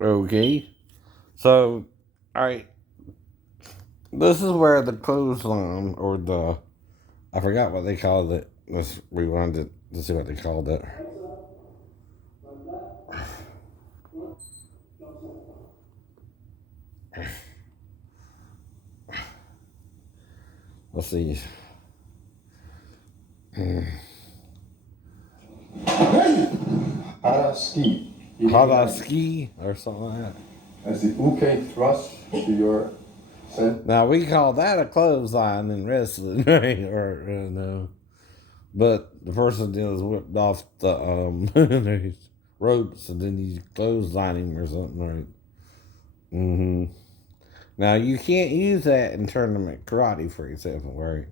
Okay. So, alright. This is where the clothesline, or the, I forgot what they called it. Let's rewind it to see what they called it. Let's see. Haraski. Hadaski or something like that. As the uke thrust to your center. Now we call that a clothesline in wrestling, right? Or no, but the person is whipped off the ropes and then you clothesline him or something, right? Mm-hmm. Now you can't use that in tournament karate, for example, right?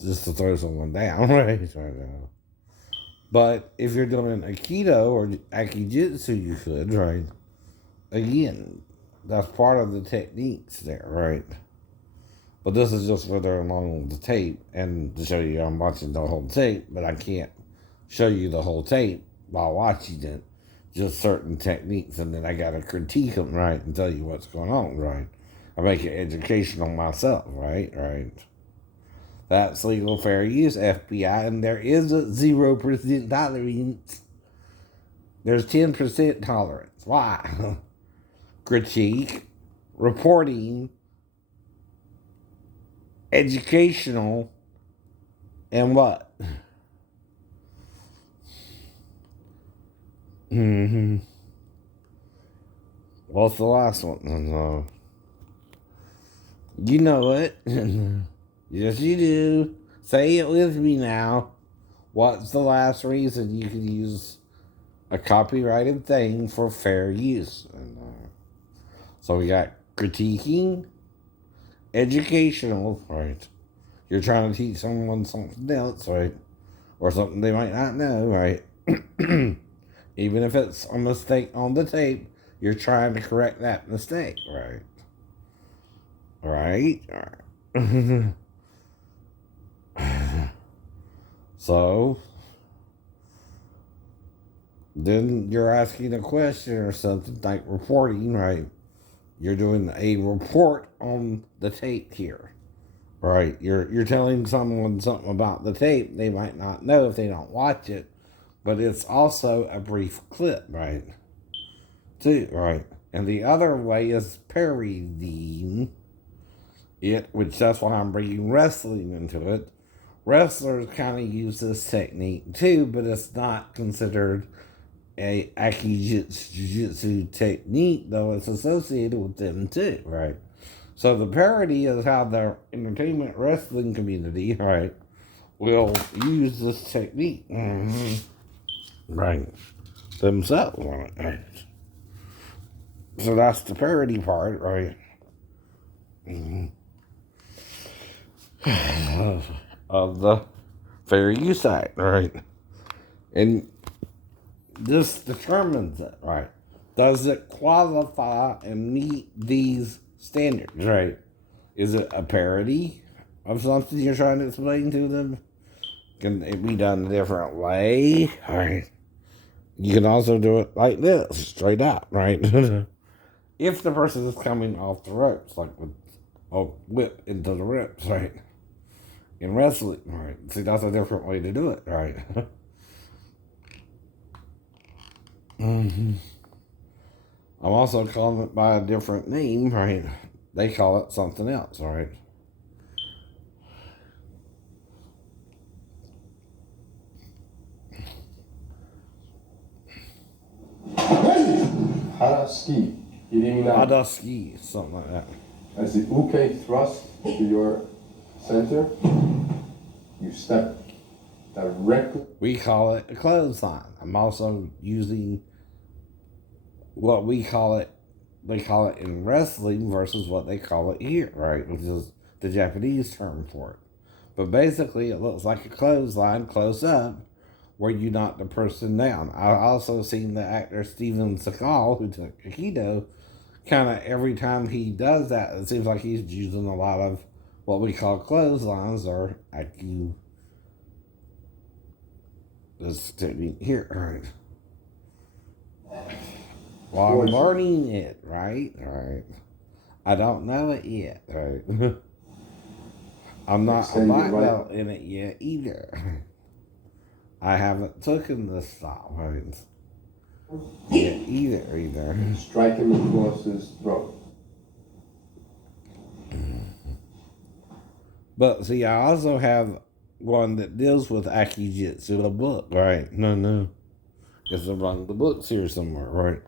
Just to throw someone down, right? But if you're doing Aikido or Aiki Jujutsu, you could, right? Again, that's part of the techniques there, right? But this is just further along the tape, and to show you I'm watching the whole tape, but I can't show you the whole tape while watching it. Just certain techniques, and then I gotta critique them, right, and tell you what's going on, right? I make it educational myself, right? Right. That's legal fair use, FBI, and there is a 0% tolerance. There's 10% tolerance. Why? Critique, reporting, educational, and what? Mm-hmm. What's the last one? You know it. Yes, you do. Say it with me now. What's the last reason you can use a copyrighted thing for fair use? So we got critiquing, educational, right? You're trying to teach someone something else, right? Or something they might not know, right? Even if it's a mistake on the tape, you're trying to correct that mistake, right? Right? So, then you're asking a question or something like reporting, right? You're doing a report on the tape here, right? You're telling someone something about the tape they might not know if they don't watch it, but it's also a brief clip, right? Too, right? And the other way is parodying it, which that's why I'm bringing wrestling into it. Wrestlers kind of use this technique too, but it's not considered a Aiki Jujutsu technique, though it's associated with them too, right? So the parody is how the entertainment wrestling community, right, will use this technique, right, themselves on it, right? So that's the parody part, right? Of the fair use act, right? And this determines it, right? Does it qualify and meet these standards, right? Is it a parody of something you're trying to explain to them? Can it be done a different way? All right. You can also do it like this, straight up, right? If the person is coming off the ropes, like with a whip into the ropes, right? In wrestling, right? See, that's a different way to do it, right? Mm-hmm. I'm also calling it by a different name, right? They call it something else, right? Haraski. Adaski, something like that. As the uke thrust to your center, you step directly. We call it a clothesline. I'm also using what we call it, they call it in wrestling versus what they call it here, right? Which is the Japanese term for it. But basically, it looks like a clothesline close up where you knock the person down. I also seen the actor Steven Seagal, who took Aikido, kind of every time he does that, it seems like he's using a lot of what we call clotheslines or Aikido. This technique here, right? Well, I'm towards you. learning it, right? Right. I don't know it yet, right? I'm not a Extend your black right. belt in it yet either. I haven't taken this style, right? Yet either. Strike him across his throat. But see, I also have one that deals with Aiki Jujutsu, a book, right? No. It's among the books here somewhere, right?